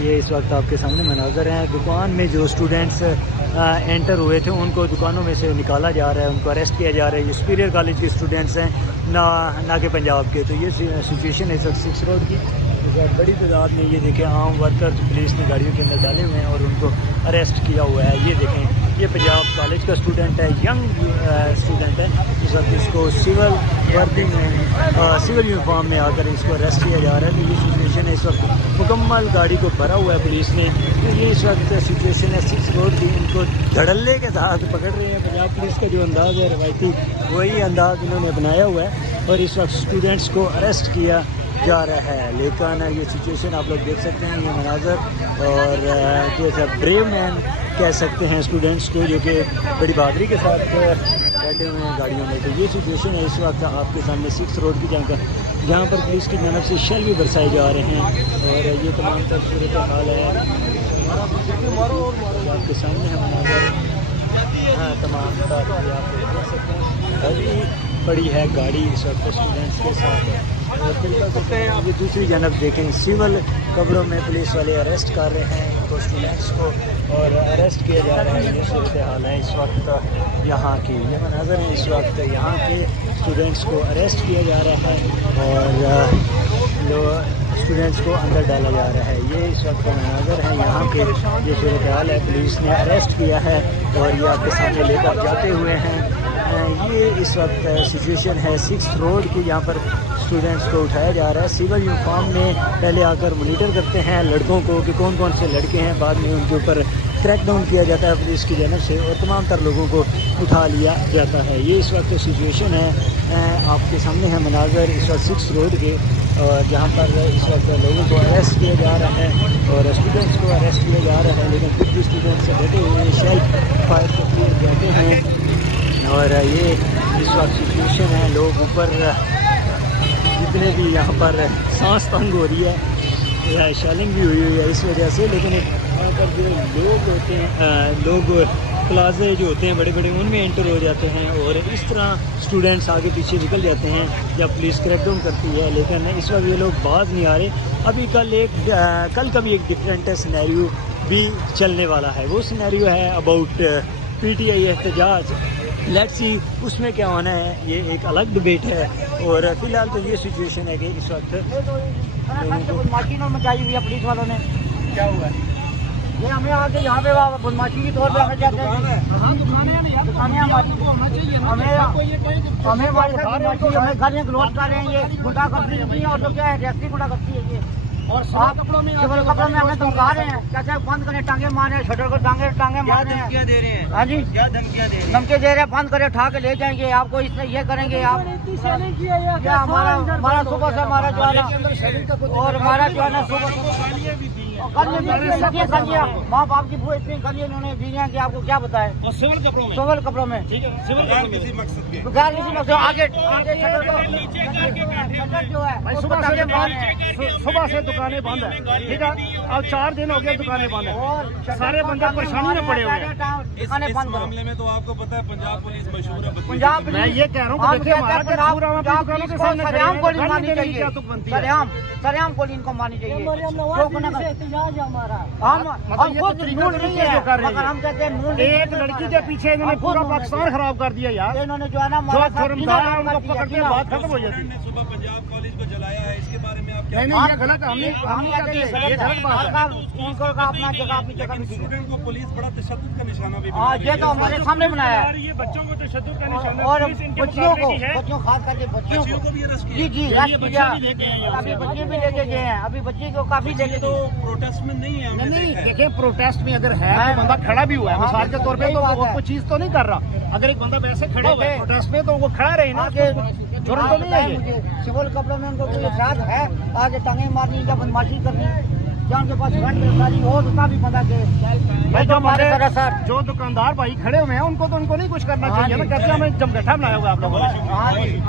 ये इस वक्त आपके सामने मनाज़र हैं। दुकान में जो स्टूडेंट्स एंटर हुए थे उनको दुकानों में से निकाला जा रहा है, उनको अरेस्ट किया जा रहा है। ये सुपीरियर कॉलेज के स्टूडेंट्स हैं ना कि पंजाब के। तो ये सिचुएशन है इस वक्त 6 रोड की। बड़ी तादाद में ये देखें आम वर्कर पुलिस ने गाड़ियों के अंदर डाले हुए हैं और उनको अरेस्ट किया हुआ है। ये देखें ये पंजाब कॉलेज का स्टूडेंट है, यंग स्टूडेंट है। इस वक्त इसको सिविल वर्दी में सिविल यूनिफॉर्म में आकर इसको अरेस्ट किया जा रहा है। तो ये सिचुएशन है इस वक्त मुकम्मल गाड़ी को भरा हुआ है पुलिस ने। तो ये इस वक्त सिचुएशन है 6 रोड की। इनको धड़ल्ले के साथ पकड़ रहे हैं। पंजाब पुलिस का जो अंदाज़ है रवायती वही अंदाज़ इन्होंने बनाया हुआ है और इस वक्त स्टूडेंट्स को अरेस्ट किया जा रहा है। लेकिन ये सिचुएशन आप लोग देख सकते हैं, ये मनाजर और जैसा ब्रेव मैन कह सकते हैं स्टूडेंट्स को, जो कि बड़ी बहादुरी के साथ बैठे हुए हैं गाड़ियों में। तो ये सिचुएशन है इस वक्त आपके सामने 6 रोड की जहाँ पर पुलिस की जानब से शेल भी बरसाए जा रहे हैं और ये तमाम तर सूरत हाल है आपके सामने है मनाजर। हाँ, तमाम तर आप देख सकते हैं बड़ी है गाड़ी इस वक्त स्टूडेंट्स के साथ। और ये दूसरी जानब देखें सिविल कपड़ों में पुलिस वाले अरेस्ट कर रहे हैं इनको स्टूडेंट्स को और अरेस्ट किया जा रहा है। ये सूरत हाल है इस वक्त यहाँ की। ये मनाज़र है इस वक्त यहाँ के स्टूडेंट्स को अरेस्ट किया जा रहा है और जो स्टूडेंट्स को अंदर डाला जा रहा है। ये इस वक्त का मनाज़र है यहाँ के। ये सूरत हाल है, पुलिस ने अरेस्ट किया है और ये आपके सामने लेकर जाते हुए हैं। ये इस वक्त सिचुएशन है 6 रोड की, यहाँ पर स्टूडेंट्स को उठाया जा रहा है। सिविल यूनिफॉर्म में पहले आकर मॉनिटर करते हैं लड़कों को कि कौन कौन से लड़के हैं, बाद में उनके ऊपर क्रैक डाउन किया जाता है पुलिस की जानब से और तमाम तर लोगों को उठा लिया जाता है। ये इस वक्त सिचुएशन है आपके सामने है मनाज़र इस वक्त 6 रोड के, और जहाँ पर इस वक्त लोगों को अरेस्ट किया जा रहा है और स्टूडेंट्स को अरेस्ट किया जा रहा है। लेकिन कुछ भी स्टूडेंट्स बैठे हुए हैं, सेल्फ फायर करके बैठे हैं और ये इस वक्त सिचुएशन है। लोग ऊपर जितने भी यहाँ पर सांस तंग हो रही है, शेलिंग भी हुई है इस वजह से। लेकिन यहाँ पर जो लोग होते हैं, लोग प्लाजे जो होते हैं बड़े बड़े, उनमें एंटर हो जाते हैं और इस तरह स्टूडेंट्स आगे पीछे निकल जाते हैं जब पुलिस क्रैकडाउन करती है। लेकिन इस वक्त ये लोग बाज नहीं आ रहे। अभी कल का भी एक डिफरेंट सिनेरियो भी चलने वाला है। वो सिनेरियो है अबाउट PTI एहतजाज। लेट्स सी उसमें क्या होना है, ये एक अलग डिबेट है। और फिलहाल तो ये सिचुएशन है कि इस वक्त बदमाशी मचाई हुई है पुलिस वालों ने। क्या हुआ ये हमें आके यहाँ पे बदमाशी की तौर पे हमें कहते हैं दुकानें हमारी, हमें हमें घर क्लोज कर रहे हैं। ये गुंडा करती है और तो क्या है रैसी गुंडा करती है ये। और आप कपड़ों में हमें धमका रहे हैं, कैसे बंद करें, टांगे मारे, शटर को टांगे मार रहे हैं। दे रहे हैं? हाँ जी, क्या धमकियाँ दे रहे हैं? धमकी दे रहे हैं, बंद करे, उठा के ले जाएंगे आपको, इसमें ये करेंगे आप। क्या हमारा सुबह से हमारा जो है ना, और हमारा जो है ना सुबह माँ बाप की वो इतनी गली उन्होंने दी है कि आपको क्या बताए। और सिविल कपड़ों में? सिविल कपड़ों में सिविल किसी मकसद के? बगैर किसी मकसद आगे जो है सुबह से दुकानें बंद है, ठीक है। अब 4 दिन हो गए दुकानें बंद है, सारे बंदे परेशानी में पड़े हुए हैं। इस मामले में तो आपको पता है पंजाब पुलिस मशहूर है। पंजाब मैं ये कह रहा हूँ कि देखिए हमारा दुकानों के सामने सरेआम गोली मारनी चाहिए, सरेआम गोली इनको मारनी चाहिए। हम खुद मूड नहीं है, मगर हम कहते हैं मूड। एक लड़की के पीछे इन्होंने पूरा पाकिस्तान खराब कर दिया यार। इन्होंने जो है ना उनको पकड़ के बात खत्म हो जाती है। सुबह पंजाब कॉलेज को जलाया है, इसके बारे में आप क्या? नहीं ये गलत है, ये गलत बात है। उनको अपना जगह अपनी जगह स्टूडेंट को पुलिस बड़ा तशद्दुद का निशाना भी हाँ, ये तो हमारे सामने बनाया है। ये बच्चों को तशद्दुद का निशाना और बच्चियों खास करके बच्चियों को भी अरेस्ट जी जी अभी बच्चे भी लेके गए हैं, अभी बच्चे को काफी लेके तो प्रोटेस्ट में नहीं है। नहीं देखिए प्रोटेस्ट में अगर है तो बंदा खड़ा भी हुआ है मिसाल के तौर पे, तो वो कोई चीज तो नहीं कर रहा। अगर एक बंदा वैसे खड़ा हुआ है प्रोटेस्ट में तो वो खड़ा रहे ना, जुर्म तो नहीं है ये। सिविल कपड़ों में उनको कोई इतराज है, आगे टांगे मारनी या बदमाशी करनी, या उनके पास गिरफ्तारी हो तो भी बता के भाई जो दुकानदार भाई खड़े हुए हैं उनको तो उनको नहीं कुछ करना चाहिए ना। कहते हैं हमें जमगट्ठा बनाया हुआ आप लोगों ने।